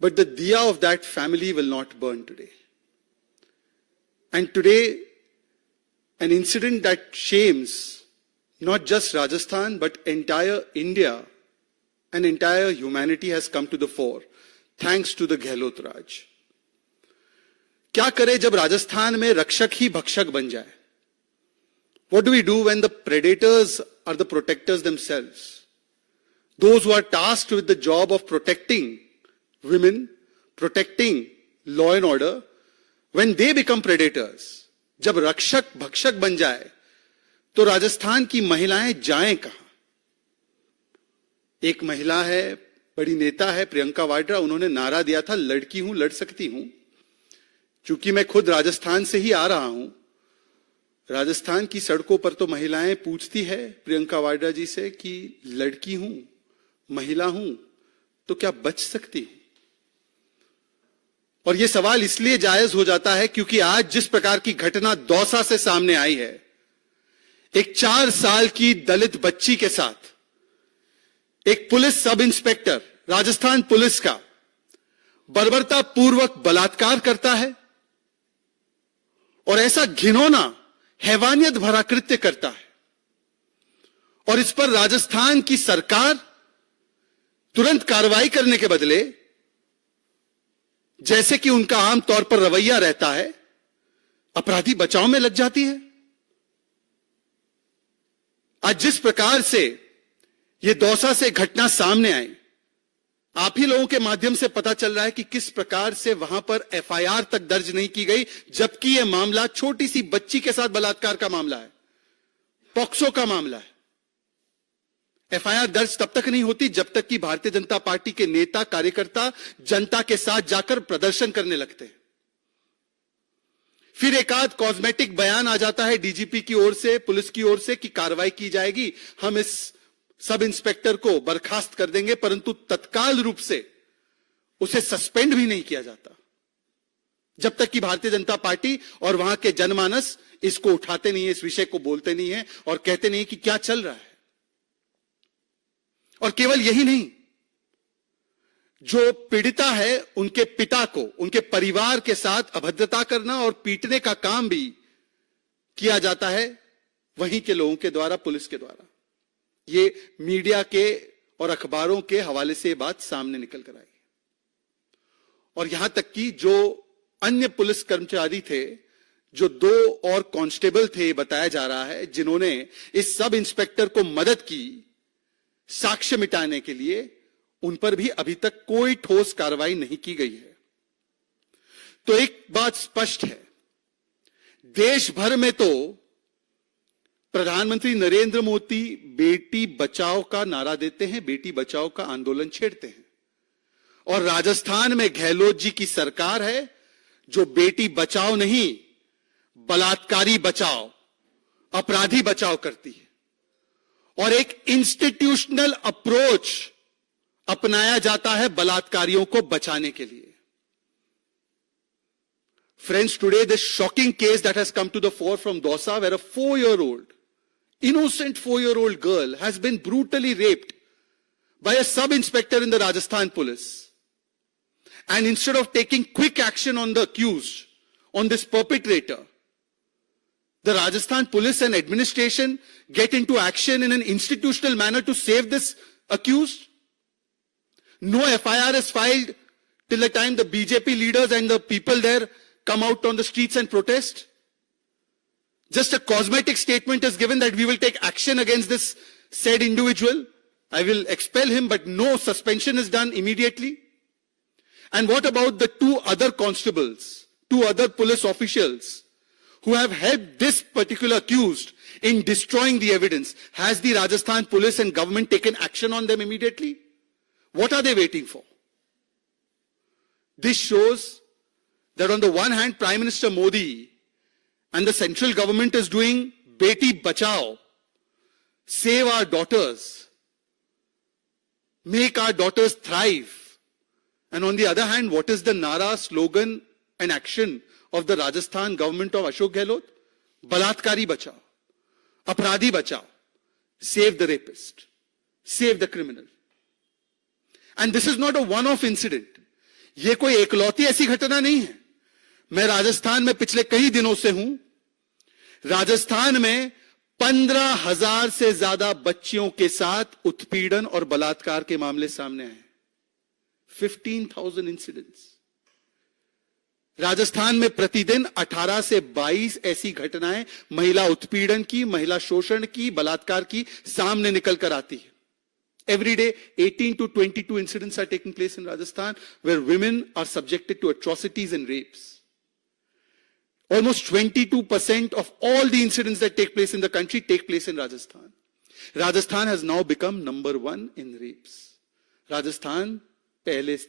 but the diya of that family will not burn today. And today, an incident that shames not just Rajasthan, but entire India and entire humanity has come to the fore, thanks to the Gehlot Raj. क्या करे जब राजस्थान में रक्षक ही भक्षक बन जाए? What do we do when the predators are the protectors themselves? Those who are tasked with the job of protecting women, protecting law and order, when they become predators, जब रक्षक भक्षक बन जाए, तो राजस्थान की महिलाएं जाएं कहां? एक महिला है, बड़ी नेता है, प्रियंका वाड्रा, उन्होंने नारा दिया था, लड़की हूं, लड़ सकती हूं. चूंकि मैं खुद राजस्थान से ही आ रहा हूं, राजस्थान की सड़कों पर तो महिलाएं पूछती है प्रियंका वाड्रा जी से कि लड़की हूं, महिला हूं, तो क्या बच सकती हूं? और यह सवाल इसलिए जायज हो जाता है क्योंकि आज जिस प्रकार की घटना दौसा से सामने आई है, एक 4 साल की दलित बच्ची के साथ एक police sub inspector Rajasthan police का बर्बरता पूर्वक बलात्कार करता है और ऐसा घिनौना हैवानियत भरा कृत्य करता है, और इस पर राजस्थान की सरकार तुरंत कार्रवाई करने के बदले, जैसे कि उनका आमतौर पर रवैया रहता है, अपराधी बचाव में लग जाती है. आज जिस प्रकार से यह दौसा से घटना सामने आई, आप ही लोगों के माध्यम से पता चल रहा है कि किस प्रकार से वहां पर एफआईआर तक दर्ज नहीं की गई, जबकि यह मामला छोटी सी बच्ची के साथ बलात्कार का मामला है, पॉक्सो का मामला है. एफआईआर दर्ज तब तक नहीं होती जब तक कि भारतीय जनता पार्टी के नेता कार्यकर्ता जनता के साथ जाकर प्रदर्शन करने लगते हैं. फिर एक आध कॉस्मेटिक बयान आ जाता है डीजीपी की ओर से, पुलिस की ओर से, कि कार्रवाई की जाएगी, हम इस सब इंस्पेक्टर को बर्खास्त कर देंगे, परंतु तत्काल रूप से उसे सस्पेंड भी नहीं किया जाता जब तक कि भारतीय जनता पार्टी और वहां के जनमानस इसको उठाते नहीं है, इस विषय को बोलते नहीं है और कहते नहीं कि क्या चल रहा है. और केवल यही नहीं, जो पीड़िता है उनके पिता को, उनके परिवार के साथ अभद्रता करना और पीटने का काम भी किया जाता है वहीं के लोगों के द्वारा, पुलिस के द्वारा. ये मीडिया के और अखबारों के हवाले से बात सामने निकल कर आई. और यहां तक कि जो अन्य पुलिस कर्मचारी थे, जो 2 और कांस्टेबल थे, बताया जा रहा है, जिन्होंने इस सब इंस्पेक्टर को मदद की साक्ष्य मिटाने के लिए, उन पर भी अभी तक कोई ठोस कार्रवाई नहीं की गई है. तो एक बात स्पष्ट है, देश भर में तो प्रधानमंत्री नरेंद्र मोदी बेटी बचाओ का नारा देते हैं, बेटी बचाओ का आंदोलन छेड़ते हैं, और राजस्थान में गहलोत जी की सरकार है जो बेटी बचाओ नहीं, बलात्कारी बचाओ, अपराधी बचाओ करती है. और एक इंस्टीट्यूशनल अप्रोच अपनाया जाता है बलात्कारियों को बचाने के लिए. Friends, today this shocking case that has come to the fore from Dausa, where a 4-year-old, innocent 4-year-old girl has been brutally raped by a sub-inspector in the Rajasthan police. And instead of taking quick action on the accused, on this perpetrator, the Rajasthan police and administration get into action in an institutional manner to save this accused. No FIR is filed till the time the BJP leaders and the people there come out on the streets and protest. Just a cosmetic statement is given that we will take action against this said individual. I will expel him, but no suspension is done immediately. And what about the 2 other constables, 2 other police officials who have helped this particular accused in destroying the evidence? Has the Rajasthan police and government taken action on them immediately? What are they waiting for? This shows that on the one hand, Prime Minister Modi and the central government is doing Beti Bachao, save our daughters, make our daughters thrive. And on the other hand, what is the nara, slogan and action of the Rajasthan government of Ashok Gehlot? Balatkari bachao, apradhi bachao, save the rapist, save the criminal. And this is not a one-off incident. यह कोई एकलौती ऐसी घटना नहीं है। मैं राजस्थान में पिछले कई दिनों से हूं। राजस्थान में 15,000 से ज्यादा बच्चियों के साथ उत्पीड़न और बलात्कार के मामले सामने आए। 15,000 इंसिडेंट्स। राजस्थान में प्रतिदिन 18 से 22 ऐसी घटनाएं महिला उत्पीड़न की, महिला शोषण की, बलात्कार की सामने निकल कर आती है। Every day, 18 to 22 incidents are taking place in Rajasthan where women are subjected to atrocities and rapes. Almost 22% of all the incidents that take place in the country take place in Rajasthan. Rajasthan has now become number 1 in rapes. Rajasthan pehle